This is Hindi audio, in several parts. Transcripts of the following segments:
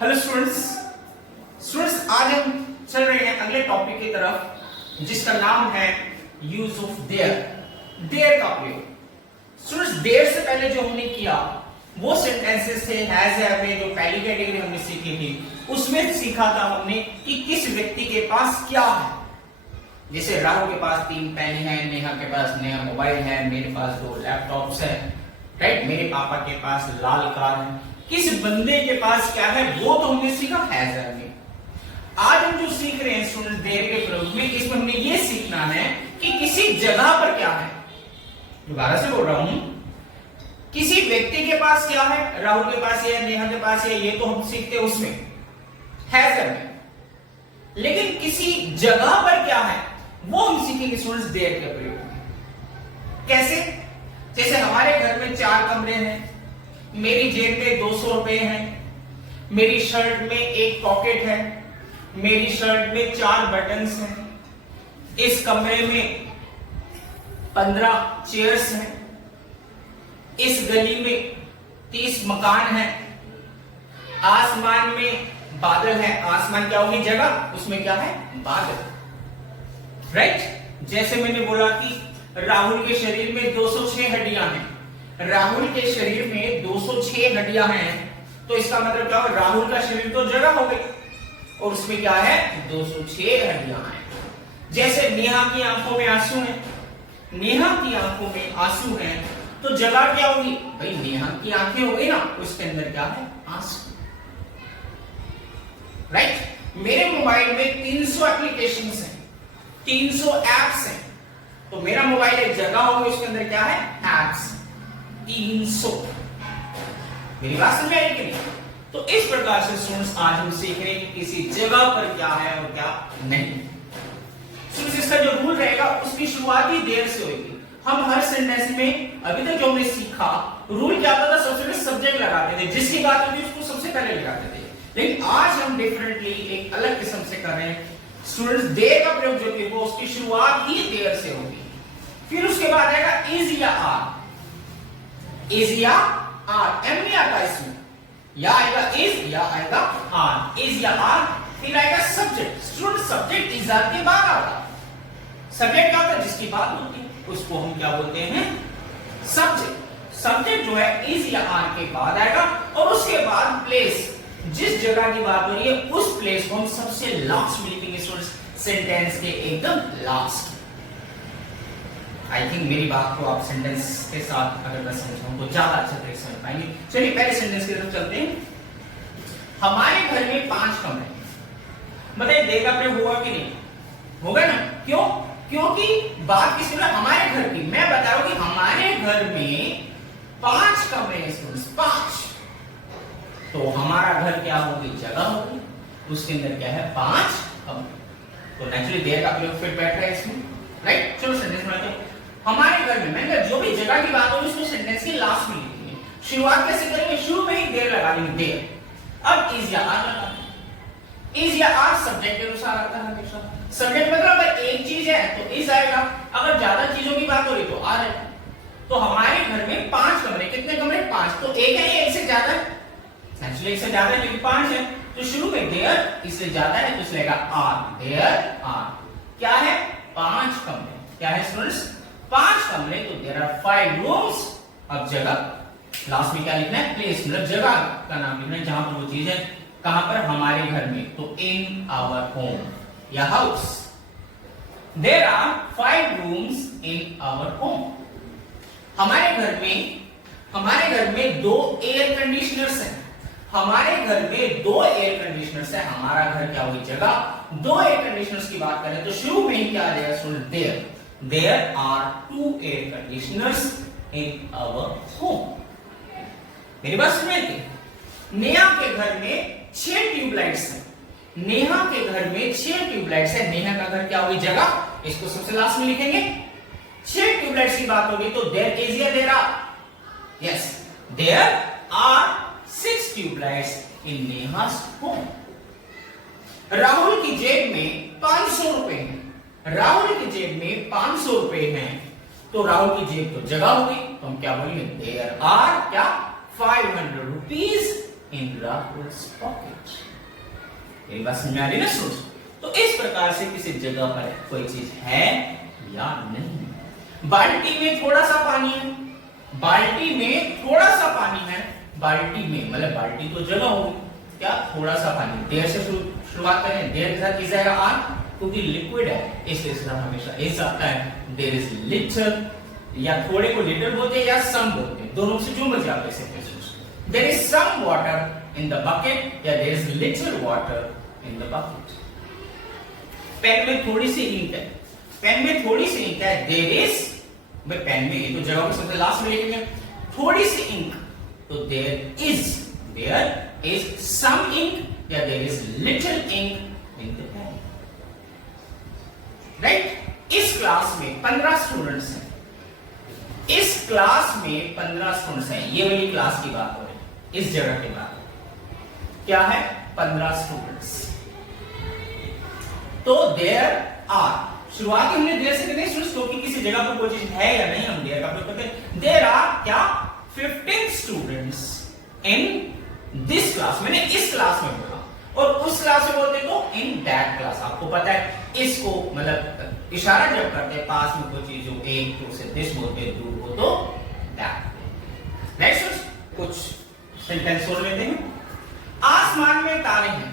हेलो स्टूडेंट्स आज हम चल रहे हैं अगले टॉपिक की तरफ जिसका नाम है यूज ऑफ देयर का प्रयोग। स्टूडेंट्स देयर से पहले जो हमने किया वो सेंटेंसेस थे हैज हैव में, जो पहली कैटेगरी हमने सीखी थी उसमें सीखा था हमने कि किस व्यक्ति के पास क्या है। जैसे राहुल के पास 3 पेन है, नेहा के पास नया मोबाइल है, मेरे पास 2 लैपटॉप्स है, राइट, मेरे पापा के पास लाल कार है। किस बंदे के पास क्या है वो तो हमने सीखा हैज हैव में। आज हम जो सीख रहे हैं स्टूडेंट देयर के प्रयोग में, इसमें हमने ये सीखना है कि किसी जगह पर क्या है। दोबारा से बोल रहा हूं, किसी व्यक्ति के पास क्या है, राहुल के पास है, नेहा के पास है, ये तो हम सीखते हैं उसमें हैज हैव में। लेकिन किसी जगह पर क्या है वो हम सीखेंगे स्टूडेंट्स देयर के प्रयोग में। कैसे? जैसे हमारे घर में 4 कमरे हैं, मेरी जेब में 200 रुपए हैं, मेरी शर्ट में 1 पॉकेट है, मेरी शर्ट में 4 बटन्स हैं, इस कमरे में 15 चेयर्स हैं, इस गली में 30 मकान हैं, आसमान में बादल है। आसमान क्या होगी जगह, उसमें क्या है बादल, राइट। जैसे मैंने बोला कि राहुल के शरीर में 206 हड्डियां हैं, राहुल के शरीर में 206 हड्डियां हैं, तो इसका मतलब क्या हो, राहुल का शरीर तो जगह हो गई और उसमें क्या है 206 हड्डियां हैं। जैसे नेहा की आंखों में आंसू हैं, नेहा की आंखों में आंसू हैं, तो जगह क्या होगी भाई, नेहा की आंखें हो गई ना, उसके अंदर क्या है आंसू, राइट। मेरे मोबाइल में 300 एप्लीकेशंस हैं, 300 एप्स हैं, तो मेरा मोबाइल एक जगह होगी, उसके अंदर क्या है एप्स 300। मेरी बात समझ आई कि नहीं? तो इस प्रकार से स्टूडेंट्स आज हम सीख रहे हैं कि किसी जगह पर क्या है और क्या नहीं। स्टूडेंट्स इसका जो रूल रहेगा उसकी शुरुआत ही देयर से होगी। हम हर सेंटेंस में अभी तक जो हमने सीखा रूल क्या होता था, सबसे पहले सब्जेक्ट लगाते थे, जिसकी बात होती है उसको सबसे पहले लगाते थे। लेकिन आज हम डिफरेंटली एक अलग किस्म से कर रहे हैं स्टूडेंट्स। देयर का प्रयोग जो है वो उसकी शुरुआत ही देयर से होगी, फिर उसके बाद आएगा इज या आर, इज या आर, एम नहीं आता इसमें, या आएगा इज या आएगा आर, इज या आर, फिर आएगा subject. Student subject is are के बाद आता है। सब्जेक्ट क्या होता है, जिसकी बात होती है उसको हम क्या बोलते हैं सब्जेक्ट। सब्जेक्ट जो है इज या आर के बाद आएगा और उसके बाद प्लेस, जिस जगह की बात हो रही है उस प्लेस को हम सबसे लास्ट में लिखेंगे स्टूडेंट्स, सेंटेंस के एकदम लास्ट। आई थिंक मेरी बात को आप सेंटेंस के साथ अगर मैं समझाऊं तो ज्यादा अच्छे तरीके से समझ पाएंगे। चलिए पहले सेंटेंस की तरफ चलते हैं। हमारे घर में 5 कमरे, बताइए देयर का प्रयोग हुआ कि नहीं होगा ना? क्यों? क्योंकि बात किसकी है, हमारे घर की। मैं बता रहा हूं कि हमारे घर में 5 कमरे हैं स्टूडेंट्स, 5। तो हमारा घर क्या होगी, जगह होगी, उसके अंदर क्या है 5 कमरे। तो नेचुरली देयर का प्रयोग फिट बैठ रहा है इसमें, राइट। चलो सेंटेंस बनाते हैं। हमारे घर में, मैंने जो भी जगह की बात होगी उसको सेंटेंस की लास्ट में लिखेंगे। शुरुआत कैसे करेंगे, शुरू में ही देयर लगा देंगे, देयर। अब इज या आर लगा, इज या आर सब्जेक्ट के अनुसार आता है हमेशा। सब्जेक्ट मतलब अगर एक चीज है तो इज आएगा, अगर ज्यादा चीजों की बात हो रही तो आर है। तो हमारे घर में 5 कमरे, कितने कमरे 5, तो एक है, एक से ज्यादा है, नेचुरली एक से ज्यादा है लेकिन 5 है, तो शुरू में देयर, इससे ज्यादा है तो इसलिए आर, देयर आर। क्या है 5 कमरे, क्या है स्टूडेंट्स 5 कमरे, तो देयर आर 5 रूम्स। अब जगह लास्ट में क्या लिखना है, प्लेस मतलब जगह का नाम लिखना है, जहां पर वो चीज है, कहां पर, हमारे घर में, तो इन आवर होम या house. There are 5 rooms in our home. हमारे घर में 2 एयर कंडीशनर्स हैं, हमारे घर में 2 एयर कंडीशनर्स है। हमारा घर क्या हुई जगह, 2 एयर कंडीशनर्स की बात करें तो शुरू में ही क्या आ जाएगा student, there. There are 2 air conditioners in our home. मेरी बात समझ आती? नेहा के घर में 6 ट्यूबलाइट्स हैं, नेहा के घर में 6 ट्यूबलाइट्स है। नेहा का घर क्या होगी जगह, इसको सबसे लास्ट में लिखेंगे। 6 ट्यूबलाइट्स की बात होगी तो देयर इज या there are, yes, there are 6 tubelights in Neha's home. Rahul की जेब में 500 रुपए हैं, राहुल की जेब में 500 रुपए हैं, तो राहुल की जेब तो जगह होगी, तो हम क्या बोलेंगे, देयर आर क्या 500 रुपीज in Rahul's pocket. ये बात समझ में आ रही ना सोच? तो इस प्रकार से किसी जगह पर कोई चीज है या नहीं। बाल्टी में थोड़ा सा पानी है, बाल्टी में थोड़ा सा पानी है, बाल्टी में मतलब बाल्टी तो जगह होगी, क्या थोड़ा सा पानी। देर से शुरुआत करें, देर के साथ इज आएगा आर, क्योंकि लिक्विड है इसलिए इसका हमेशा इज आता है। देयर इज लिटिल, या थोड़े को लिटिल बोलते हैं या सम बोलते हैं, दोनों से जो मर्जी आप ऐसे कह सकते। There is some water in the bucket या there is little water in the bucket. Pen में थोड़ी सी इंक है, पेन में थोड़ी सी इंक है, देयर इज, भाई पेन में ये तो जगह को सबसे लास्ट में लिखेंगे, थोड़ी सी इंक, तो देयर इज सम इंक या there is little ink in the pen. Right? इस क्लास में 15 स्टूडेंट्स हैं, इस क्लास में 15 स्टूडेंट्स हैं, ये वाली क्लास की बात हो रही है, इस जगह की बात क्या है, 15 स्टूडेंट्स। तो देयर आर, शुरुआत हमने देयर से करनी है क्योंकि किसी जगह पर कोई चीज है या नहीं हम देयर का प्रयोग करते हैं। देयर आर क्या 15 स्टूडेंट्स इन दिस क्लास, मैंने इस क्लास में बोला, और उस क्लास में बोलते तो इन दैट क्लास। आपको पता है इसको मतलब इशारा जब करते हैं पास में कोई चीज हो, एक तो उसे दिस बोलते हैं, दूर हो तो दैट। नेक्स्ट कुछ सेंटेंस और लेते हैं। आसमान में तारे हैं,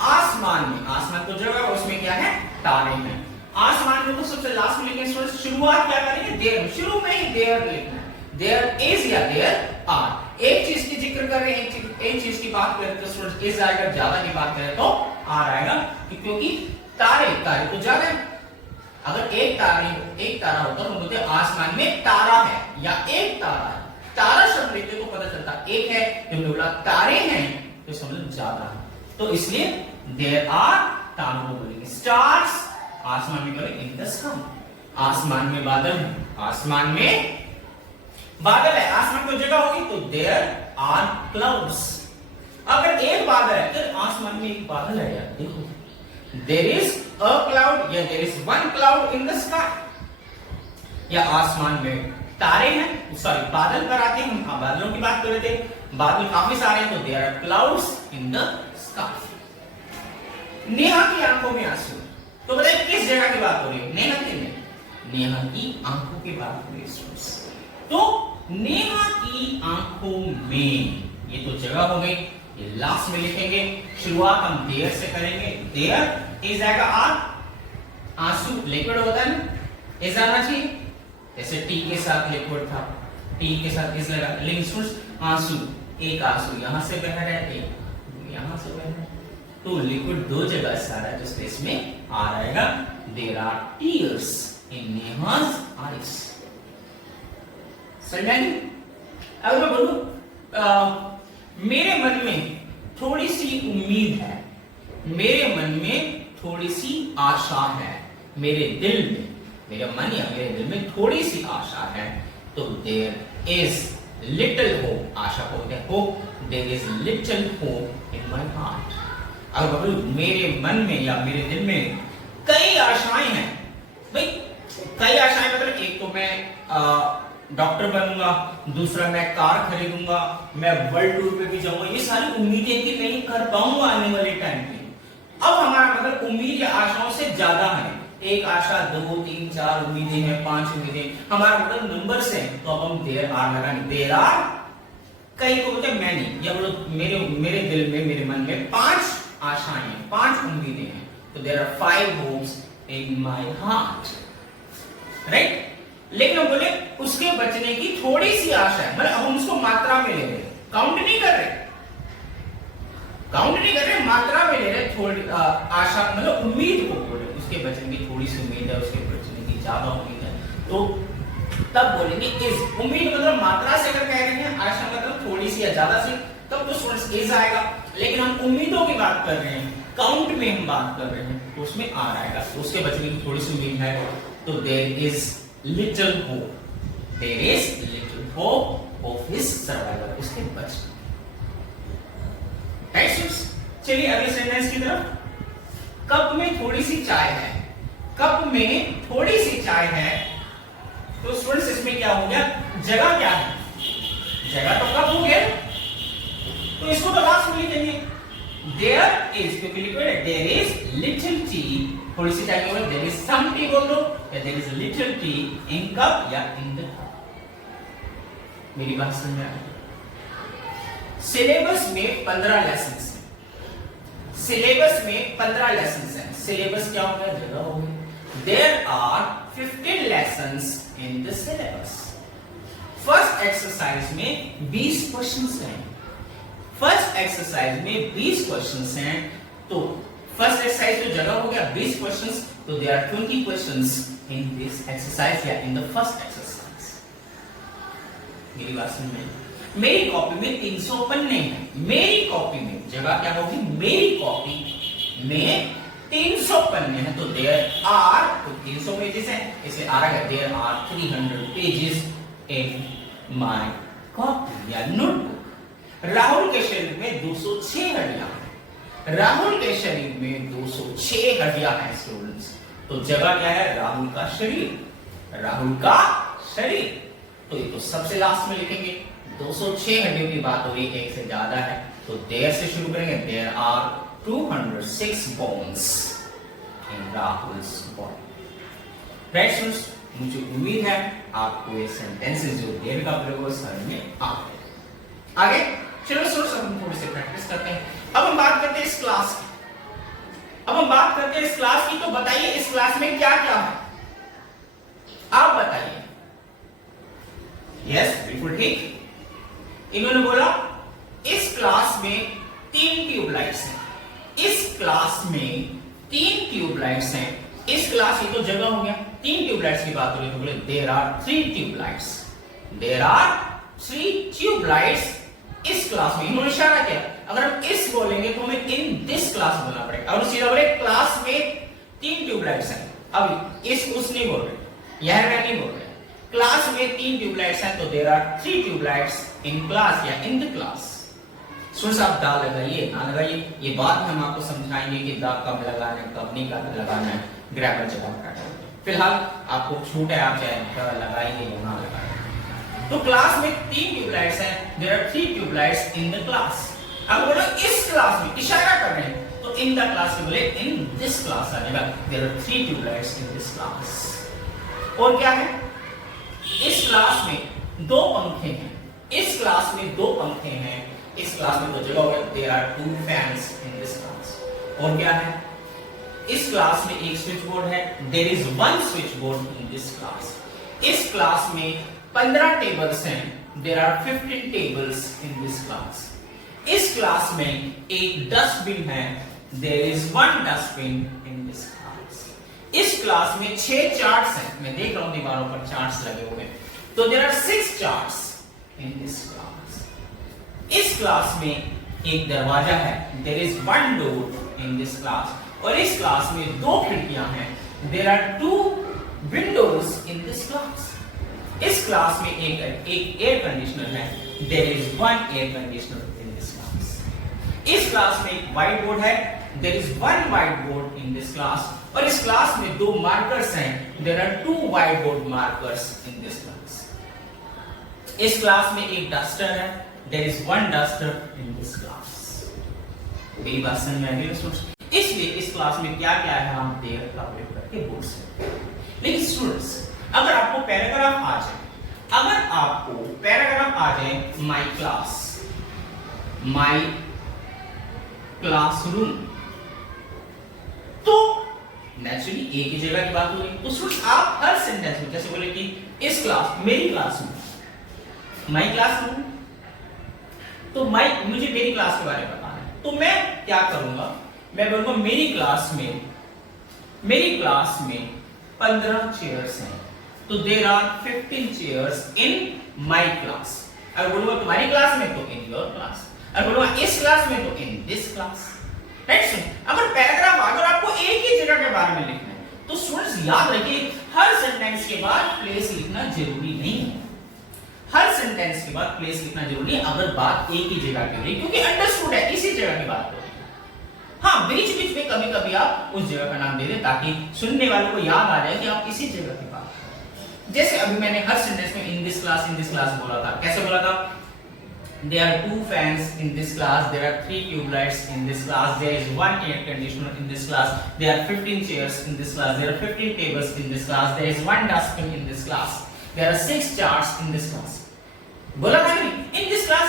आसमान में, आसमान तो जगह है उसमें क्या है, तारे हैं। आसमान में तो सबसे लास्ट में लिखेंगे स्टूडेंट, शुरुआत क्या करेंगे, देयर, शुरू में ही देयर लिखना है, देयर इज या देयर आर। एक चीज की जिक्र कर रहे हैं, एक चीज की बात करें तो स्टूडेंट इज आएगा, ज्यादा की बात करें तो आर आएगा, क्योंकि तारे तो ज्यादा है। अगर एक तारा होता तो बोलते आसमान में तारा है या एक तारा है। तारा शब्द लिखते तो पता चलता एक है, जब बोला तारे हैं तो समझ ज्यादा है, तो इसलिए देयर आर, तारों को बोलेंगे स्टार्स, आसमान में करेंगे इन द स्काई। आसमान में बादल है, आसमान में बादल है, आसमान को जगह होगी तो देयर आर क्लाउड्स। अगर एक बादल है तो आसमान में एक बादल है यार, देखो देयर इज अ क्लाउड या there is one cloud in the sky. या आसमान में तारे हैं, सॉरी बादल पर आते हैं, हम बादलों की बात कर रहे थे, बादल काफी सारे हैं तो there are clouds in the sky. Neha की आंखों में आंसू, तो बताइए किस जगह की बात हो रही है, नेहा की नहीं, नेहा की आंखों की बात हो रही है। तो नेहा की आंखों में, ये तो जगह हो गई, ये लास्ट में लिखेंगे, शुरुआत हम देयर से करेंगे, देयर इज आएगा आर, आंसू लिक्विड होता है ना, इज आना चाहिए, जैसे टी के साथ लिक्विड था, टी के साथ इज लगा, लिंक आंसू, एक आंसू यहां से बह रहा है, एक यहां से बह रहा है, तो लिक्विड दो जगह सारा जिससे इसमें आ रहेगा, there are tears in Neha's eyes. समझ आई? अगर मैं बोलूं मेरे मन में थोड़ी सी उम्मीद है, मेरे मन में थोड़ी सी आशा है, मेरे दिल में, मेरे मन या मेरे दिल में थोड़ी सी आशा है, तो देयर इज लिटिल होप, आशा को बोलते हैं hope, there is little hope in my heart. अगर बोलूं मेरे मन में या मेरे दिल में कई आशाएं हैं, भाई कई आशाएं मतलब एक तो मैं डॉक्टर बनूंगा, दूसरा मैं कार खरीदूंगा, मैं वर्ल्ड टूर पे भी जाऊंगा, ये सारी उम्मीदें कि मैं कर पाऊंगा आने वाले टाइम में। अब हमारा मतलब उम्मीद या आशाओं से ज्यादा है, एक आशा, 2, 3, 4 उम्मीदें हैं, 5 उम्मीदें, हमारा मतलब नंबर से, तो अब हम देयर आर लगाएंगे, देयर आर, कई को बोलते हैं मैनी, या बोलो मेरे दिल में, मेरे मन में 5 आशाएं हैं, 5 उम्मीदें हैं, तो there are 5 hopes in my heart. Right? लेकिन हम बोले उसके बचने की थोड़ी सी आशा है, मतलब अब हम उसको मात्रा में ले रहे, काउंट नहीं कर रहे, मात्रा में ले रहे, थोड़ी आशा मतलब उम्मीद को बोले, उसके बचने की थोड़ी सी उम्मीद है, उसके बचने की ज्यादा उम्मीद है, तो तब बोलेंगे इज। उम्मीद मतलब मात्रा से अगर कह रहे हैं, आशा मतलब थोड़ी सी या ज्यादा सी, तब तो स्टूडेंट्स इज आएगा। लेकिन हम उम्मीदों की बात कर रहे हैं, काउंट में हम बात कर रहे हैं, तो उसमें आर आएगा, उसके बचने की थोड़ी सी उम्मीद है, तो there is little hope, there is little hope of his survival, उसके बचने। चलिए अगले सेंटेंस की तरफ। कप में थोड़ी सी चाय है, कप में थोड़ी सी चाय है, तो स्टूडेंट्स इसमें क्या हो गया, जगह क्या है, जगह तो कप हो गया, तो इसको देयर इज, क्योंकि लिखो देयर इज लिटिल टी, थोड़ी सी चाहिए होगा, देयर इज सम टी बोल दो या there is little tea in cup या इन द कप। मेरी बात समझ में आ रही? सिलेबस में 15 लेसन है, सिलेबस में 15 लेसन है। सिलेबस क्या हो गया? जगह हो गई। There are 15 lessons in the syllabus. First exercise में 20 क्वेश्चंस हैं, फर्स्ट एक्सरसाइज में 20 क्वेश्चंस हैं, तो फर्स्ट एक्सरसाइज जो जगह हो गया 20 क्वेश्चंस, तो there are 20 questions in this exercise या इन द फर्स्ट एक्सरसाइज। मेरी बात समझ में? मेरी कॉपी में 300 पन्ने हैं, मेरी कॉपी में जगह क्या होगी? मेरी कॉपी में 300 पन्ने हैं, तो देयर आर, तो 300 पेजेस हैं, इसलिए आ रहा है there are 300 pages in my copy या नोटबुक। राहुल के शरीर में 206 हड्डियां हैं, राहुल के शरीर में 206 हड्डियां हैं स्टूडेंट्स, तो जगह क्या है? राहुल का शरीर, राहुल का शरीर, तो ये तो सबसे लास्ट में लिखेंगे। 206 हड्डियों की बात हो रही है, एक से ज्यादा है, तो देयर से शुरू करेंगे। There are 206 bones in Rahul's body। Right students, मुझे उम्मीद है आपको ये सेंटेंसेस जो देयर का प्रयोग है समझ में आ गए। आगे चलो स्टूडेंट्स, हम थोड़ी सी प्रैक्टिस करते हैं। अब हम बात करते हैं इस क्लास की, अब हम बात करते हैं इस क्लास की, तो बताइए इस क्लास में क्या क्या है? आप बताइए। यस, बिल्कुल ठीक, इन्होंने बोला इस क्लास में 3 ट्यूबलाइट्स हैं, इस क्लास में 3 ट्यूबलाइट्स हैं, इस क्लास, ये तो जगह हो गया, 3 ट्यूबलाइट्स की बात हो रही है, तो बोले there are 3 tubelights, there are 3 tubelights इस क्लास में। इन्होंने इशारा किया, अगर हम इस बोलेंगे तो हमें इन दिस क्लास बोलना पड़ेगा, और सीधा बोले क्लास में 3 ट्यूबलाइट्स हैं। अब इस उस नहीं बोल रहे, यह मैं नहीं बोल रहे, क्लास में 3 ट्यूबलाइट्स हैं, तो there are 3 tubelights in class या इन द क्लास। स्टूडेंट्स, आप दा लगाइए ना लगाइए, ये बात हम आपको समझाएंगे कि दा कब लगाना है, कब नहीं लगाना है, ग्रामर जवाब का। फिलहाल आपको छूट है, आप चाहे लगाइए या ना लगाइए। तो क्लास में 3 ट्यूबलाइट्स हैं, there are 3 tubelights in the class. अब बोलो इस क्लास में, इशारा कर रहे हैं, तो इन द क्लास के बोले इन दिस क्लास आ जाएगा, there are 3 tubelights in this class. और क्या है? इस क्लास में 2 पंखे हैं, इस क्लास में 2 पंखे हैं, इस क्लास में तो जगह हो गया, there are 2 fans in this class. और क्या है? इस क्लास में एक स्विच बोर्ड है, there is 1 switch board in this class. इस क्लास में 15 टेबल्स हैं, there are 15 tables in this class. इस क्लास में एक डस्टबिन है, there is 1 dustbin in this class. इस क्लास में 6 चार्ट्स हैं, मैं देख रहा हूं दीवारों पर चार्ट्स लगे हुए हैं, तो there are 6 charts in this class. इस क्लास में एक दरवाजा है, there is 1 door in this class, और इस क्लास में 2 खिड़कियां हैं, there are 2 windows in this class. इस क्लास में एक एयर कंडीशनर है, there is 1 air conditioner in this class. इस क्लास में एक व्हाइट बोर्ड है, there is 1 white board in this class, और इस क्लास में 2 मार्कर्स हैं, there are 2 white board markers in this class. इस क्लास में एक डस्टर है, there is 1 duster in this class. मेरी बात समझ में आ गई स्टूडेंट्स? इसलिए इस क्लास में क्या क्या है हम देयर का प्रयोग करके बोल सकते हैं। लेकिन स्टूडेंट्स, अगर आपको पैराग्राफ आ जाए, अगर आपको पैराग्राफ आ जाए, माय क्लास, माय क्लासरूम, तो नेचुरली एक ही जगह की बात हो रही, तो स्टूडेंट्स आप हर सेंटेंस में जैसे बोले कि इस क्लास, मेरी क्लासरूम, माय क्लासरूम, तो मुझे मेरी क्लास के बारे में बताना है, तो मैं क्या करूंगा? मैं बोलूंगा मेरी क्लास में 15 चेयर्स हैं, तो there are 15 chairs in my class. अगर बोलूंगा तुम्हारी क्लास में, तो इन योर क्लास। अगर बोलूंगा इस क्लास में, तो इन दिस क्लास। राइट? अगर पैराग्राफ अगर आपको एक ही जगह के बारे में लिखना है, तो स्टूडेंट्स याद रखिए हर सेंटेंस के बाद प्लेस लिखना जरूरी नहीं है, हर सेंटेंस के बाद प्लेस लिखना जरूरी है अगर बात एक ही जगह की हो रही है, क्योंकि अंडरस्टूड है इसी जगह की बात हो रही है। हाँ, बीच बीच में कभी कभी आप उस जगह का नाम दे दें ताकि सुनने वालों को याद आ जाए कि आप इसी जगह की बात कर रहे हैं। जैसे अभी मैंने हर सेंटेंस में इन दिस क्लास बोला था। कैसे बोला था? there are 2 fans in this class, there are 3 tube lights in this class, there is 1 air conditioner in this class, there are 15 chairs in this class, there are 15 tables in this class, there is 1 dustbin in this class, there are 6 charts in this class. बोला था नहीं in this class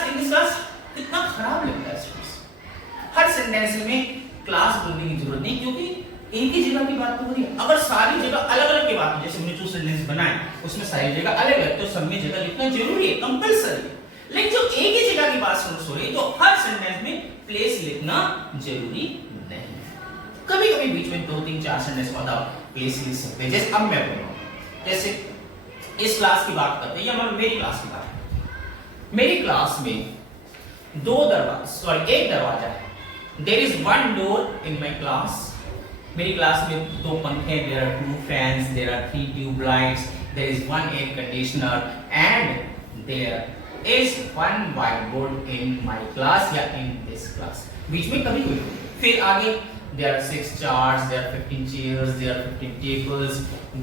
कितना खराब लगता है स्टूडेंट्स। हर सेंटेंस में क्लास बोलने की जरूरत नहीं, क्योंकि एक ही जगह की बात तो हो रही है। अगर सारी जगह अलग अलग की बात हो, जैसे हमने जो सेंटेंस बनाए उसमें सारी जगह अलग है, तो सब में जगह लिखना जरूरी है, कंपलसरी है। लेकिन जो एक ही जगह की बात हो रही है तो हर सेंटेंस में प्लेस लिखना जरूरी नहीं है। कभी कभी बीच में 2 3 4 सेंटेंस में आप प्लेस लिख सकते हैं। जैसे अब मैं बोल रहा हूं, जैसे इस क्लास की बात करते हैं या मतलब मेरी क्लास की बात। मेरी क्लास में एक दरवाजा है। There is 1 door in my class. मेरी क्लास में 2 पंखे हैं, there are 2 fans, there are 3 tube lights, there is 1 air conditioner and there is 1 white board in my class या इन दिस क्लास। बीच में कभी कोई, फिर आगे there are 6 charts, there are 15 chairs, there are 15 tables,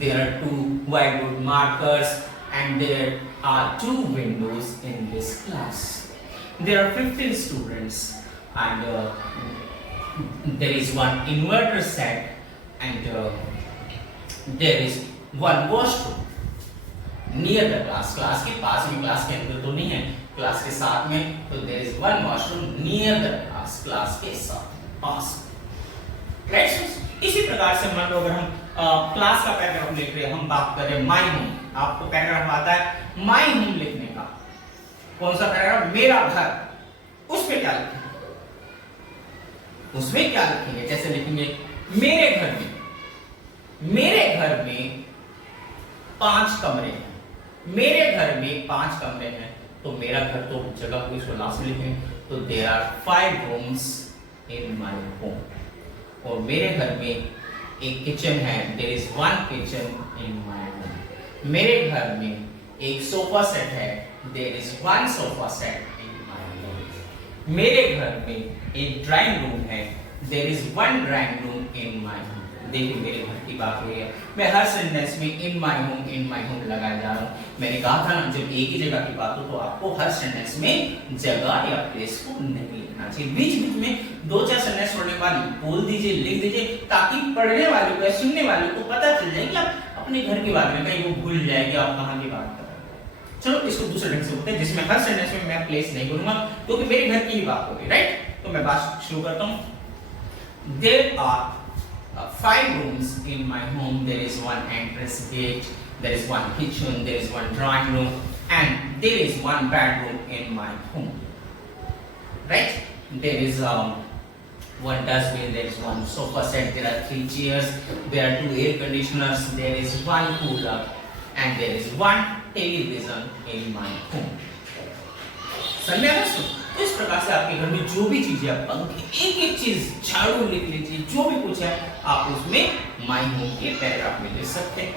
there are 2 whiteboard markers, and there are 2 windows in this class. There are 15 students, and there is 1 inverter set, and there is 1 washroom near the class. Class के पास में, क्लास के अंदर तो नहीं है, क्लास के साथ में, तो there is 1 washroom near the class. Class के साथ पास। राइट। इसी प्रकार से मान लो अगर हम क्लास का पैराग्राफ लिख रहे हैं, हम बात कर रहे हैं माय होम, आपको पैराग्राफ आता है माय होम लिखने का। कौन सा पैराग्राफ? मेरा घर। उसमें क्या लिखेंगे? उसमें क्या लिखेंगे? जैसे लिखेंगे मेरे घर में 5 कमरे हैं। मेरे घर में 5 कमरे हैं, तो मेरा घर तो जगह को इसको लास्ट में लिखेंगे, तो there are 5 rooms in my home. और मेरे घर में एक किचन है, there is 1 kitchen in my home. मेरे घर में एक सोफा सेट है, there is 1 sofa set in my home. मेरे घर में एक ड्राइंग रूम है, there is 1 drawing room in my home. देखिए मेरे घर की बात हो रही है, मैं हर सेंटेंस में इन माय होम लगाया जा रहा हूँ। मैंने कहा था ना, जब एक ही जगह की बात हो तो आपको हर सेंटेंस में जगह या प्लेस को नहीं लिखना चाहिए। बीच बीच में 2-4 सेंटेंस छोड़ने के बाद बोल दीजिए, लिख दीजिए, ताकि पढ़ने वाले को या सुनने वाले को पता चल जाए कि आप अपने घर के बारे में, कहीं वो भूल जाए कि आप कहाँ की बात कर रहे हैं। चलो इसको दूसरे ढंग से बोलते हैं, जिसमें हर सेंटेंस में मैं प्लेस नहीं बोलूंगा, क्योंकि मेरे घर की ही बात होगी। राइट, तो मैं बात शुरू करता हूँ। There are 5 rooms in my home. There is 1 entrance gate, there is 1 kitchen, there is 1 drawing room, and there is 1 bedroom in my home. Right? There is 1 dustbin, there is 1 sofa set, there are 3 chairs, there are 2 air conditioners, there is 1 cooler, and there is 1 television in my home. समझ आया? तो इस प्रकार से आपके घर में जो भी चीजें, आप पंखे, एक चीज, झाड़ू लिख लीजिए, जो भी कुछ है आप उसमें माय होम के पैराग्राफ में लिख सकते हैं।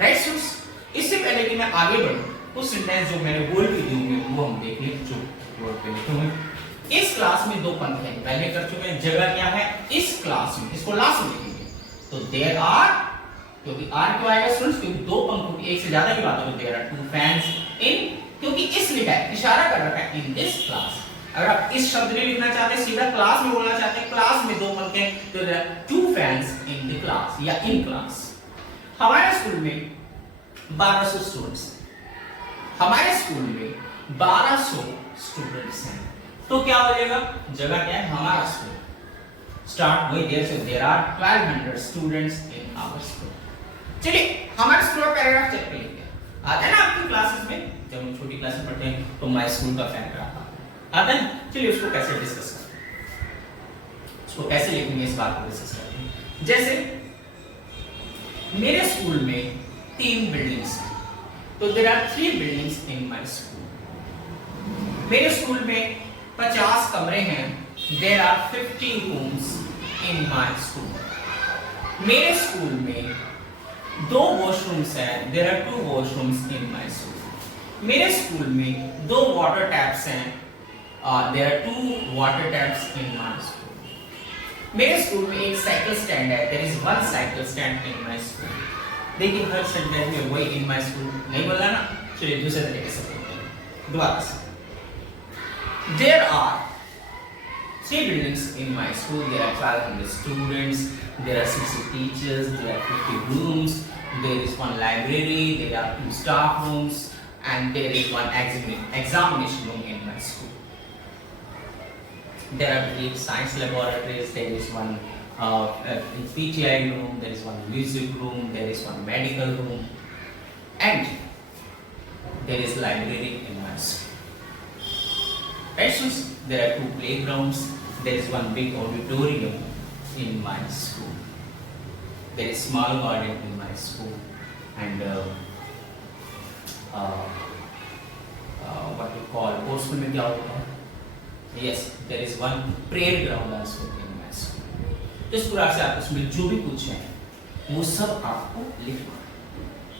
राइट स्टूडेंट्स, इससे पहले कि मैं आगे बढ़ूं, कुछ सेंटेंस जो मैंने बोल्ड किए होंगे वो हम देख लें, जो बोर्ड पे लिखे होंगे। इस क्लास में 2 पंखे हैं, पहले कर चुके हैं। जगह क्या है इस क्लास में, इसको लास्ट में लिखेंगे। तो देयर आर, क्योंकि आर क्यों आएगा स्टूडेंट्स? क्योंकि 2 पंखों की, एक से ज्यादा की बात हो तो देयर आर 2 फैंस इन, क्योंकि इस लिखा है, इशारा कर रखा है इन दिस क्लास। अगर आप इस शब्द नहीं लिखना चाहते, सीधा क्लास में बोलना चाहते हैं, क्लास में 2 पंखे, तो there are 2 fans in the class या इन क्लास। हमारे स्कूल में 1200 स्टूडेंट्स, हमारे स्कूल में 1200 स्टूडेंट्स हैं, तो क्या बोलेगा? जगह क्या है? हमारा स्कूल। स्टार्ट वही देयर से, there are 1200 students in our school. चलिए हमारे स्कूल का पैराग्राफ चेक करेंगे। आता है ना आपकी क्लासेस में, जब हम छोटी क्लास में पढ़ते हैं तो माय स्कूल का पैराग्राफ आता है। चलिए उसको कैसे डिस्कस करते हैं, उसको कैसे लिखेंगे, इस बात को डिस्कस करते हैं। जैसे मेरे स्कूल में 3 बिल्डिंग्स हैं, तो there are 3 buildings in my school. मेरे स्कूल में 50 कमरे हैं, there are 50 rooms in my school. मेरे स्कूल में 2 वॉशरूम्स हैं, there are 2 washrooms in my school. मेरे स्कूल में 2 वाटर टैप्स हैं, there are 2 water taps in my school. मेरे स्कूल में एक साइकिल स्टैंड है, there is 1 cycle stand in my school. देखिए हर सेंटेंस में वही इन माय स्कूल नहीं बोलना ना। चलिए दूसरे तरीके से बोलते हैं, दोबारा से। There are 3 buildings in my school. There are 1200 students. There are 60 teachers. There are 50 rooms. There is 1 library. There are 2 staff rooms, and there is 1 examination room in my school. There are 3 science laboratories. There is 1 PTI room. There is 1 music room. There is 1 medical room, and there is library in my school. Patients, there are 2 playgrounds. There is 1 big auditorium in my school. There is small garden in my school, and what you call और स्कूल में क्या होता है? Yes, there is 1 prayer ground also in my school. तो इस प्रकार से आप उसमें जो भी पूछे हैं वो सब आपको लिखना है.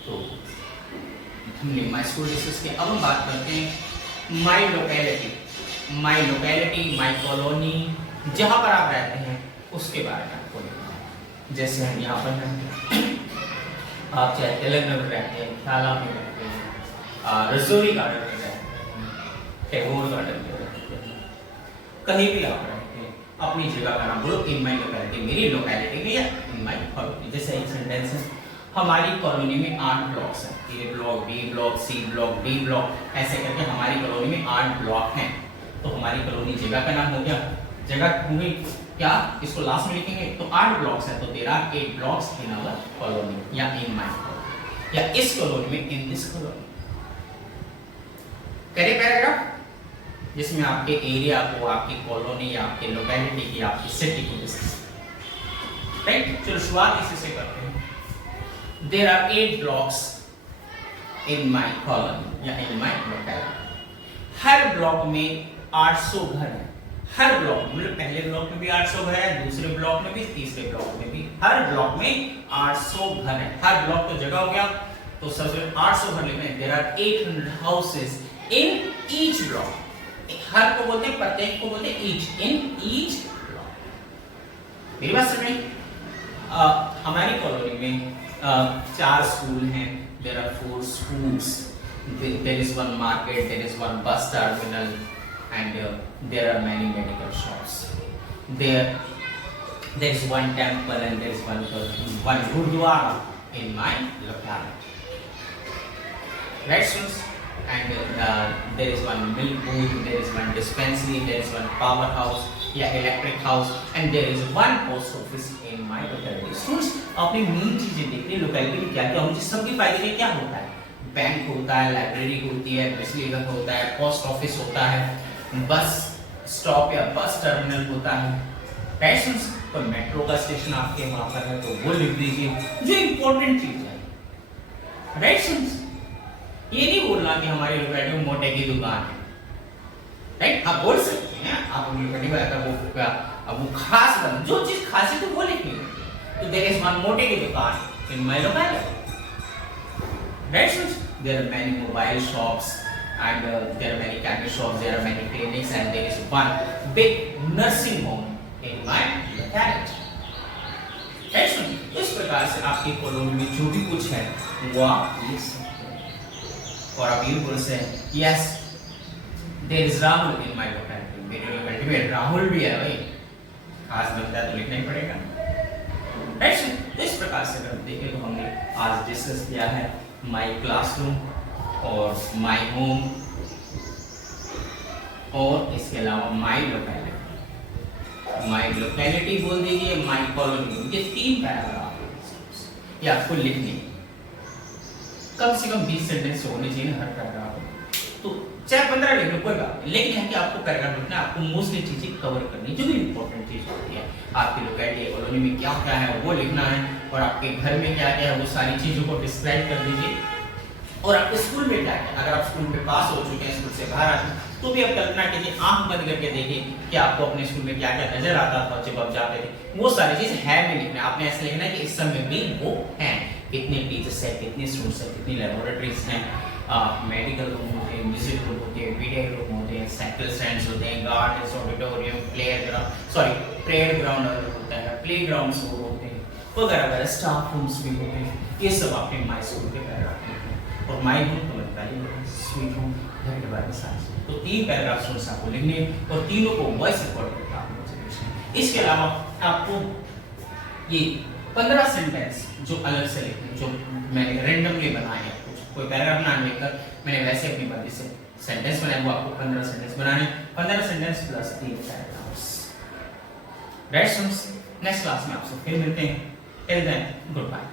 तो हमने माई स्कूल डिस्कस किया. अब हम बात करते हैं my locality. My locality, my colony, जहाँ पर आप रहते हैं उसके बारे में आपको लिखना है. जैसे हम यहाँ पर रहते हैं, आप चाहे तेलंगाना में रहते हैं, थाला में रहते हैं, रजौरी गार्डन में रहते हैं, टैगोर गार्डन में रहते हैं, कहीं भी आप रहते हैं, अपनी जगह का नाम बोलो. इन माई लोकेलिटी, मेरी लोकेलिटी में, या इन माई कॉलोनी. जैसे एक सेंटेंस है, हमारी कॉलोनी में 8 ब्लॉक्स हैं. A block, B block, C block, D block, ऐसे करके हमारी कॉलोनी में 8 ब्लॉक हैं. तो हमारी कॉलोनी जगह का नाम हो गया. जगह हुई क्या, इसको लास्ट में लिखेंगे. तो 8 ब्लॉक्स हैं, तो there are 8 blocks in our colony, या इन माय कॉलोनी, या इस कॉलोनी में, इन दिस कॉलोनी. करे पैराग्राफ जिसमें आपके एरिया को, आपकी कॉलोनी, या आपके लोकेलिटी की, आपकी सिटी को डिस्कस. राइट, चलो शुरुआत इसी से करते हैं. There are 8 blocks in my colony, या in my locality. Her block में 800 घर हैं. हर ब्लॉक मतलब पहले ब्लॉक में भी 800 घर हैं, दूसरे ब्लॉक में भी, तीसरे ब्लॉक में भी. हर ब्लॉक में 800 घर हैं. हर ब्लॉक तो जगह हो गया, तो सबसे 800 घर लिखना है. There are 800 houses in each block. हर को बोलते हैं, प्रत्येक को बोलते हैं each. In each block. मेरी बात समझ में? हमारी कॉलोनी में 4 स्कूल हैं. There are 4 schools. There is 1 market. There is 1 bus terminal, and there are many medical shops. There is 1 temple, and there is 1 gurdwara in my locality. Right, students? And there is 1 milk booth. There is 1 dispensary. There is 1 powerhouse, या electric house, and there is 1 post office in my locality. Students, आपने मेन चीजें देख ली लोकेलिटी में क्या क्या मुझे सबके फायदे में क्या होता है. बैंक होता है, लाइब्रेरी होती है, बिजली घर होता है, पोस्ट ऑफिस होता है, बस स्टॉप या बस टर्मिनल होता है. पैशंस, कोई मेट्रो का स्टेशन आपके वहां पर है तो वो लिख दीजिए जो इंपॉर्टेंट चीज है. राइट स्टूडेंट्स, ये नहीं बोलना कि हमारी लोकेलिटी में मोटे की दुकान है. राइट, आप बोल सकते हैं, आप लोकेलिटी में अगर वो खास बन जो चीज खास है तो वो लिखनी है. तो देयर इज 1 मोटे की दुकान इन my locality. Right, students? There are many mobile shops, and there are many candy shops. There are many clinics, and there is 1 big nursing home in my locality. Right, students? इस प्रकार से आपकी कॉलोनी में जो भी कुछ है वो आप लिख सकते हैं. और आप ये बोल सकते हैं, yes, there is Rahul in my locality. मेरी लोकेलिटी में राहुल भी है भाई. खास बंदा तो लिखना ही पड़ेगा. Right, students? तो इस प्रकार से अगर देखें तो हमने आज डिस्कस किया है माई क्लासरूम और माई होम, और इसके अलावा माई लोकेलिटी. माई लोकेलिटी बोल दीजिए, माई कॉलोनी. ये 3 पैराग्राफ या आपको लिखनी, कम से कम 20 सेंटेंस होने चाहिए हर पैराग्राफ. तो चाहे 15 लिख लो कोई बात नहीं, लेकिन है कि आपको पैराग्राफ लिखना, आपको मोस्टली चीजें कवर करनी जो भी इंपॉर्टेंट चीज होती है. आपकी लोकेलिटी कॉलोनी में क्या क्या है वो लिखना है, और आपके घर में क्या क्या है वो सारी चीजों को डिस्क्राइब कर दीजिए. और आपके स्कूल में क्या है, अगर आप स्कूल में पास हो चुके हैं, स्कूल से बाहर आ चुके हैं, तो भी आप कल्पना कीजिए, आंख बंद करके देखिए कि आपको अपने स्कूल में क्या क्या नजर आता था जब आप जाते थे. वो सारी चीज है में लिखना. आपने ऐसे लिखना है कि इस समय भी वो है. कितने टीचर्स हैं, कितने स्टूडेंट्स हैं, कितनी लेबोरेटरीज हैं, मेडिकल रूम होते हैं, म्यूजिक रूम होते हैं, वीडियो रूम होते हैं, साइकिल स्टैंड्स होते हैं, गार्डन्स, ऑडिटोरियम, प्लेयर ग्राउंड होता है, प्लेग्राउंड्स होते हैं, वगैरह वगैरह, स्टाफ रूम्स भी होते हैं. ये सब आपने माई स्कूल के पैराग्राफ में. और माई होम तो लगता पहले स्वीट होम घर के बारे में साथ। तो 3 पैराग्राफ्स आपको लिखने और तीनों को वॉइस रिकॉर्ड करके आपको लिखना। इसके अलावा आपको ये 15 सेंटेंस जो अलग से लिखने, जो मैंने रैंडमली बनाए हैं, कुछ कोई पैराग्राफ ना लिखकर मैंने वैसे अपनी मर्जी से सेंटेंस बनाए, वो आपको 15 सेंटेंस बनाने, 15 sentence plus 3 paragraphs. That's all. Next class में आपसे फिर मिलते हैं। Till then good bye.